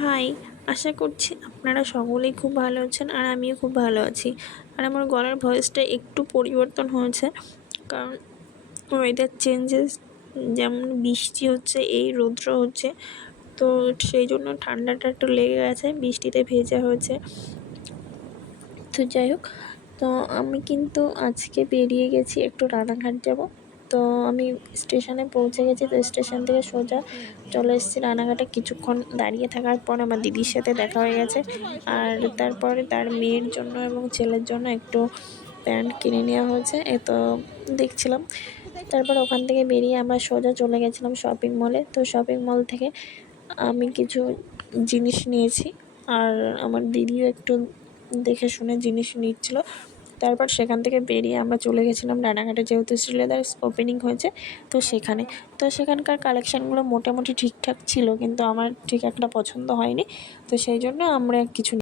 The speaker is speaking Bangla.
হাই, আশা করছি আপনারা সকলেই খুব ভালো আছেন আর আমিও খুব ভালো আছি। আর আমার গলার ভয়েসটা একটু পরিবর্তন হয়েছে, কারণ ওয়েদার চেঞ্জেস, যেমন বৃষ্টি হচ্ছে, এই রৌদ্র হচ্ছে, তো সেই জন্য ঠান্ডাটা একটু লেগে গেছে, বৃষ্টিতে ভেজা হয়েছে। তো যাই হোক, তো আমি কিন্তু আজকে বেরিয়ে গেছি, একটু রানাঘাট যাব। তো আমি স্টেশনে পৌঁছে গেছি, তো স্টেশন থেকে সোজা চলে এসেছি রানাঘাটে। কিছুক্ষণ দাঁড়িয়ে থাকার পর আমার দিদির সাথে দেখা হয়ে গেছে, আর তারপরে তার মেয়ের জন্য এবং ছেলের জন্য একটু প্যান্ট কিনে নেওয়া হয়েছে, এ তো দেখছিলাম। তারপর ওখান থেকে বেরিয়ে আমরা সোজা চলে গেছিলাম শপিং মলে। তো শপিং মল থেকে আমি কিছু জিনিস নিয়েছি, আর আমার দিদিও একটু দেখে শুনে জিনিস নিচ্ছিল। তারপর সেখান থেকে বেরিয়ে আমরা চলে গেছিলাম রানাঘাটে, যেহেতু শ্রীলেদার্স ওপেনিং হয়েছে, তো সেখানে। তো সেখানকার কালেকশানগুলো মোটামুটি ঠিকঠাক ছিল, কিন্তু আমার ঠিক একটা পছন্দ হয়নি, তো সেই জন্য আমরা কিছু